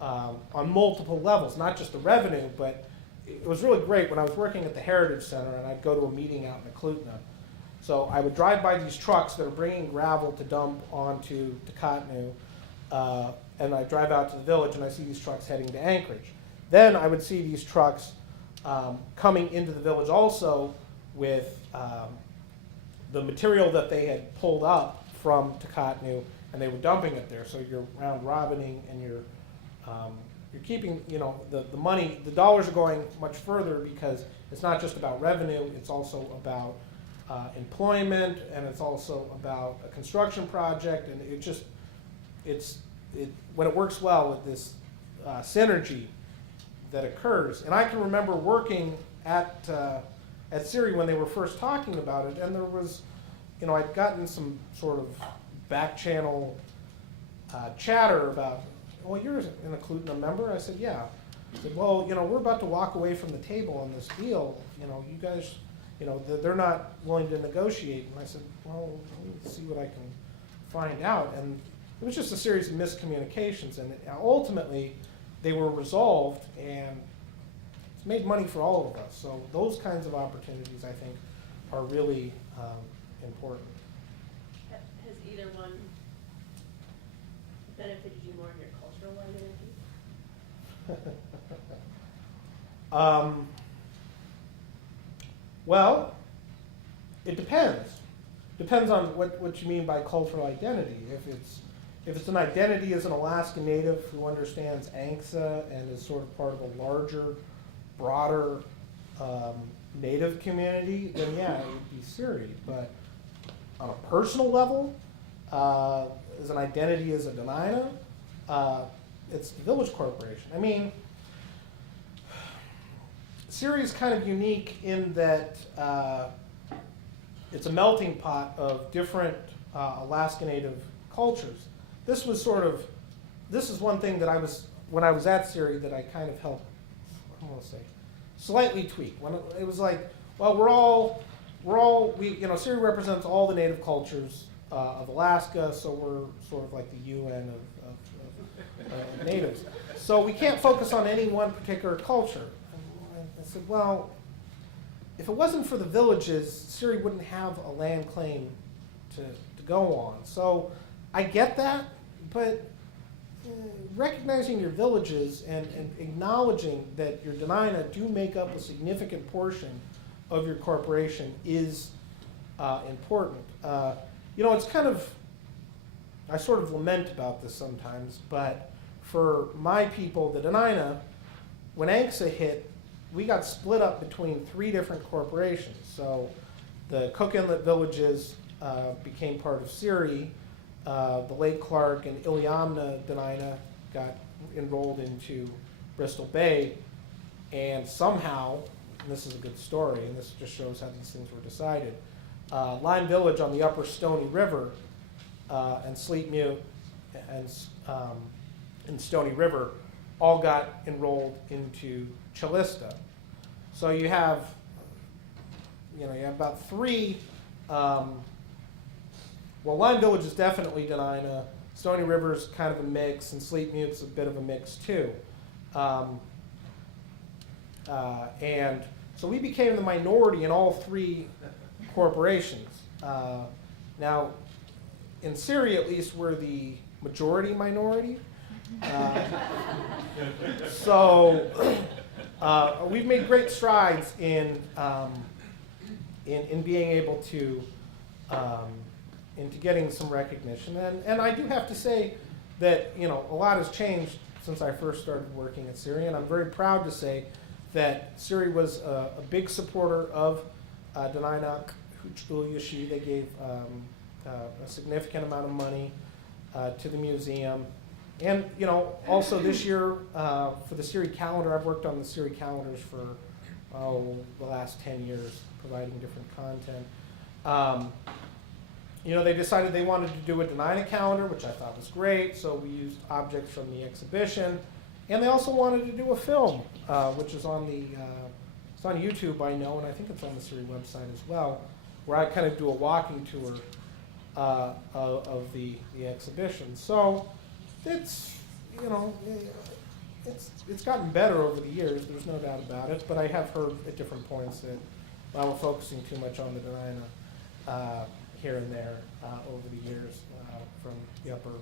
on multiple levels, not just the revenue, but it was really great when I was working at the Heritage Center and I'd go to a meeting out in Eklutna. So I would drive by these trucks that are bringing gravel to dump onto Tecotnu, and I'd drive out to the village and I see these trucks heading to Anchorage. Then I would see these trucks coming into the village also with the material that they had pulled up from Tecotnu, and they were dumping it there. So you're round robining and you're keeping, the money, the dollars are going much further because it's not just about revenue, it's also about employment, and it's also about a construction project, and when it works well with this synergy that occurs. And I can remember working at Siri when they were first talking about it, and there was, I'd gotten some sort of back channel chatter about, well, you're an Eklutna member? I said, yeah. I said, well, we're about to walk away from the table on this deal. You guys, they're not willing to negotiate. And I said, well, let me see what I can find out. And it was just a series of miscommunications. And ultimately, they were resolved, and it's made money for all of us. So those kinds of opportunities, I think, are really important. Has either one benefited you more in your cultural identity? Well, it depends. Depends on what you mean by cultural identity. If it's an identity as an Alaska Native who understands ANCSA and is sort of part of a larger, broader Native community, then yeah, it would be Siri. But on a personal level, as an identity as a Dena'ina, it's the village corporation. I mean, Siri is kind of unique in that it's a melting pot of different Alaska Native cultures. This is one thing that when I was at Siri, that I kind of helped, I want to say, slightly tweak. When it was like, well, Siri represents all the Native cultures of Alaska, so we're sort of like the UN of natives. So we can't focus on any one particular culture. I said, well, if it wasn't for the villages, Siri wouldn't have a land claim to go on. So I get that, but recognizing your villages and acknowledging that your Denina do make up a significant portion of your corporation is important. It's kind of, I sort of lament about this sometimes, but for my people, the Denina, when ANCSA hit, we got split up between 3 different corporations. So the Cook Inlet villages became part of Siri. The Lake Clark and Iliamna Denina got enrolled into Bristol Bay, and somehow, and this is a good story, and this just shows how these things were decided, Lime Village on the upper Stony River and Sleet Mute and Stony River all got enrolled into Chalista. So you have about 3. Well, Lime Village is definitely Denina. Stony River is kind of a mix, and Sleet Mute's a bit of a mix too. And so we became the minority in all 3 corporations. Now, in Siri at least, we're the majority minority. So we've made great strides in being able to into getting some recognition, and I do have to say that a lot has changed since I first started working at Siri, and I'm very proud to say that Siri was a big supporter of Denina Huchulyashi. They gave a significant amount of money to the museum. And also this year for the Siri calendar, I've worked on the Siri calendars for the last 10 years, providing different content. They decided they wanted to do a Denina calendar, which I thought was great, so we used objects from the exhibition. And they also wanted to do a film, which is on it's on YouTube, I know, and I think it's on the Siri website as well, where I kind of do a walking tour of the exhibition. So it's gotten better over the years, there's no doubt about it, but I have heard at different points that we're focusing too much on the Denina here and there over the years from the upper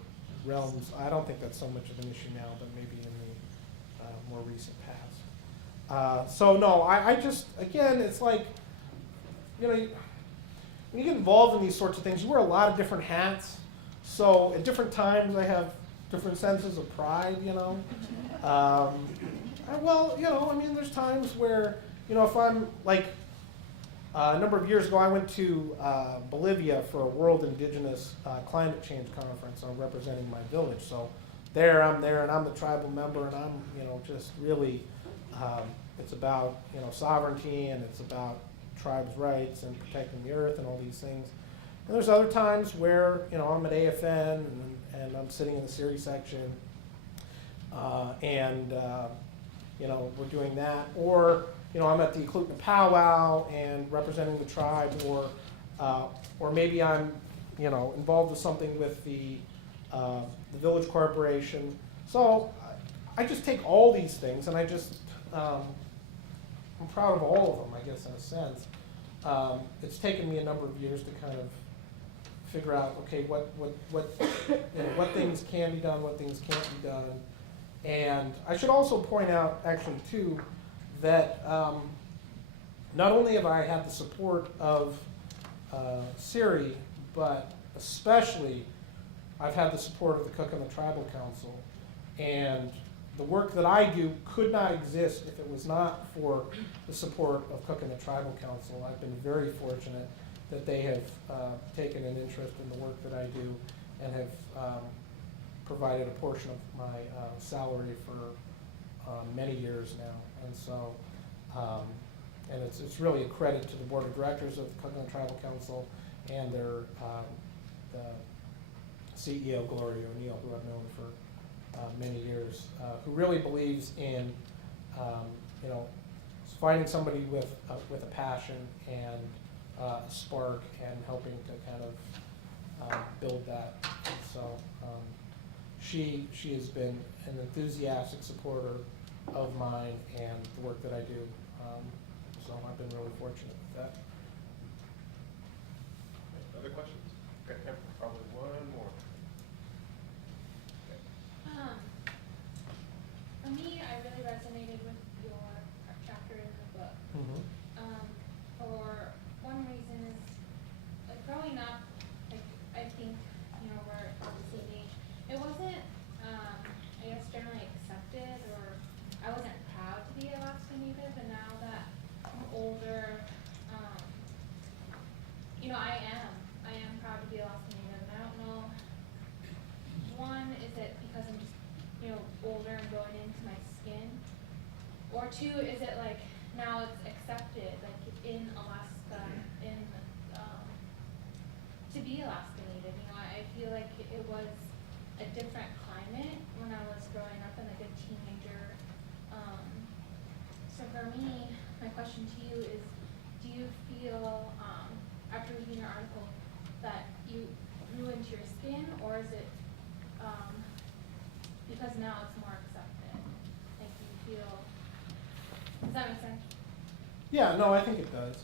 realms. I don't think that's so much of an issue now, but maybe in the more recent past. So no, I just, again, it's like, when you get involved in these sorts of things, you wear a lot of different hats. So at different times I have different senses of pride, there's times where, if I'm like, a number of years ago, I went to Bolivia for a World Indigenous Climate Change Conference. I'm representing my village. So I'm there, and I'm the tribal member, and I'm, just really, it's about, sovereignty, and it's about tribes' rights and protecting the earth and all these things. And there's other times where, I'm at AFN, and I'm sitting in the Siri section, we're doing that. Or, I'm at the Eklutna powwow and representing the tribe, or maybe I'm, involved with something with the village corporation. So I just take all these things, and I just, I'm proud of all of them, I guess, in a sense. It's taken me a number of years to kind of figure out, okay, what things can be done, what things can't be done. And I should also point out, actually, too, that not only have I had the support of Siri, but especially I've had the support of the Cook and the Tribal Council. And the work that I do could not exist if it was not for the support of Cook and the Tribal Council. I've been very fortunate that they have taken an interest in the work that I do and have provided a portion of my salary for many years now. And so, and it's really a credit to the board of directors of the Cook and the Tribal Council and their the CEO, Gloria O'Neill, who I've known for many years, who really believes in, finding somebody with a passion and a spark and helping to kind of build that. So she has been an enthusiastic supporter of mine and the work that I do So I've been really fortunate with that. Other questions? Okay, I have probably one more. For me, I really resonated with your chapter in the book. For one reason is, like, growing up, like, I think, you know, we're at the same age. It wasn't, I guess, generally accepted, or I wasn't proud to be Alaska Native, and now that I'm older, you know, I am proud to be Alaska Native, and I don't know, one, is it because I'm just, you know, older and going into my skin? Or two, is it like now it's accepted, like in Alaska, to be Alaska Native? You know, I feel like it was a different climate when I was growing up and like a teenager. So for me, my question to you is, do you feel, after reading your article, that you grew into your skin, or is it because now it's more accepted? Like, do you feel, does that make sense? Yeah, no, I think it does.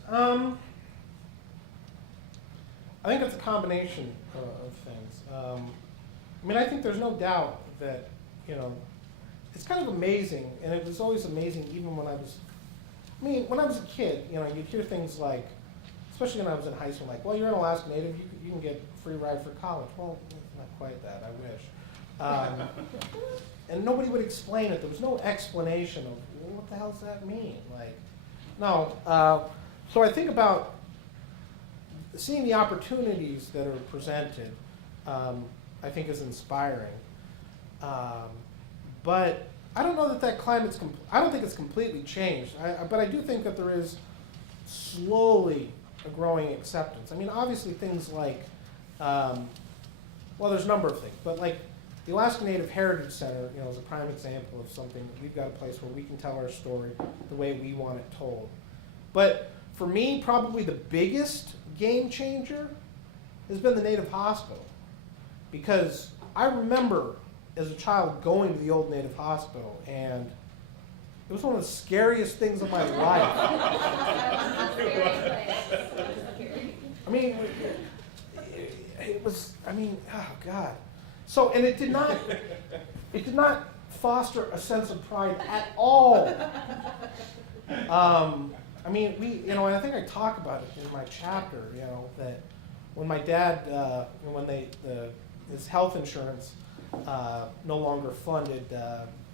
I think it's a combination of things. I mean, I think there's no doubt that, you know, it's kind of amazing, and it was always amazing even when I was, I mean, when I was a kid, you know, you'd hear things like, especially when I was in high school, like, well, you're an Alaska Native, you can get a free ride for college. Well, it's not quite that, I wish. And nobody would explain it. There was no explanation of, well, what the hell does that mean? Like, no. So I think about seeing the opportunities that are presented, I think is inspiring. But I don't know that that climate's, I don't think it's completely changed. But I do think that there is slowly a growing acceptance. I mean, obviously things like, well, there's a number of things, but like the Alaska Native Heritage Center, you know, is a prime example of something. We've got a place where we can tell our story the way we want it told. But for me, probably the biggest game changer has been the Native Hospital. Because I remember as a child going to the old Native Hospital, and it was one of the scariest things of my life. I mean, it was, I mean, oh God. So, and it did not foster a sense of pride at all. I mean, you know, and I think I talk about it in my chapter, you know, that when my dad, when his health insurance no longer funded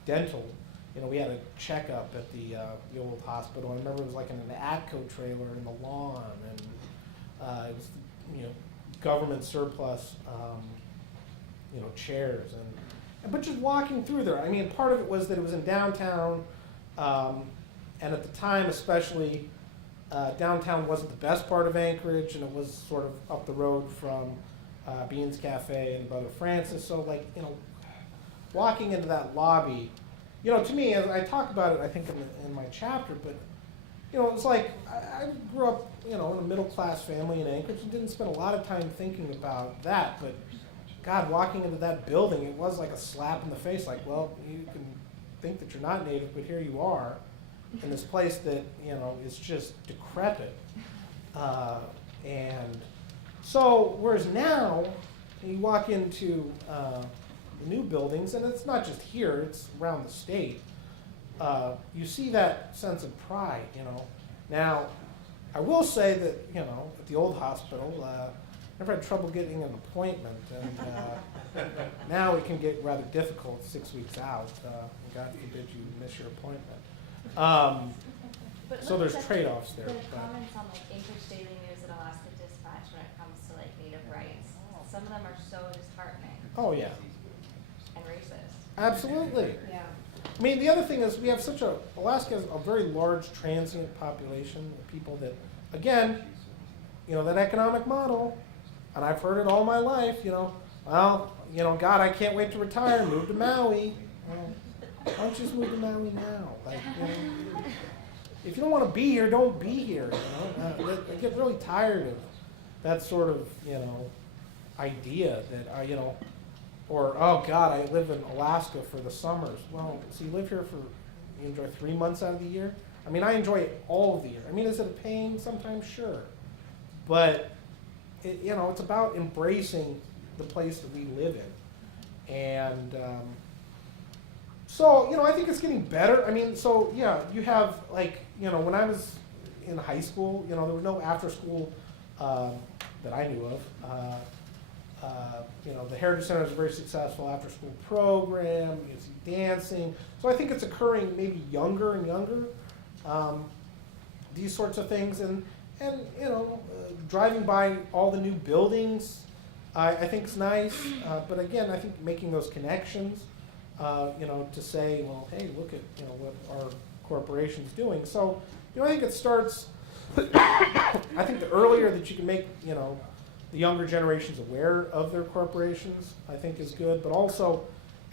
dental, you know, we had a checkup at the old hospital. I remember it was like in an ATCO trailer in the lawn, and it was, you know, government surplus, you know, chairs, but just walking through there. I mean, part of it was that it was in downtown, and at the time, especially, downtown wasn't the best part of Anchorage, and it was sort of up the road from Beans Cafe and Brother Francis. So, like, you know, walking into that lobby, you know, to me, as I talk about it, I think in my chapter, but, you know, it was like I grew up, you know, in a middle-class family in Anchorage and didn't spend a lot of time thinking about that. But, God, walking into that building, it was like a slap in the face. Like, well, you can think that you're not Native, but here you are in this place that, you know, is just decrepit. And so, whereas now, you walk into the new buildings, and it's not just here, it's around the state, you see that sense of pride, you know. Now, I will say that, you know, at the old hospital, I never had trouble getting an appointment, and now it can get rather difficult 6 weeks out. God forbid you miss your appointment. But So look there's at trade-offs there. The but- comments on like Anchorage Daily News and Alaska Dispatch when it comes to like Native rights, some of them are so disheartening Oh, yeah, and racist. absolutely. Yeah. I mean, the other thing is we have Alaska has a very large transient population of people that, again, you know, that economic model, and I've heard it all my life, you know, well, you know, God, I can't wait to retire, move to Maui. Well, why don't you just move to Maui now? Like, you know, if you don't want to be here, don't be here, you know. I get really tired of that sort of, you know, idea that, you know, or, oh God, I live in Alaska for the summers. Well, so you live here you enjoy 3 months out of the year? I mean, I enjoy it all of the year. I mean, is it a pain sometimes? Sure. But, it's about embracing the place that we live in. And so, I think it's getting better. I mean, so, yeah, you have, like, when I was in high school, there was no after school that I knew of. The Heritage Center is a very successful after school program. You see dancing. So I think it's occurring maybe younger and younger. These sorts of things. And driving by all the new buildings, I think is nice. But again, I think making those connections, to say, well, hey, look at, what our corporation's doing. So, I think it starts, I think the earlier that you can make, the younger generations aware of their corporations, I think is good. But also,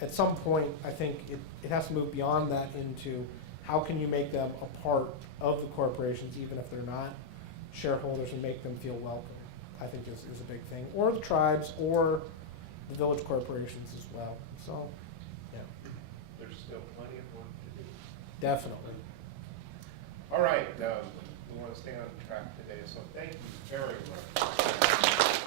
at some point, I think it has to move beyond that into how can you make them a part of the corporations, even if they're not shareholders, and make them feel welcome, I think is a big thing. Or the tribes, or the village corporations as well. So, yeah, There's still plenty of work to do. definitely. All right, we want to stay on track today, so thank you very much.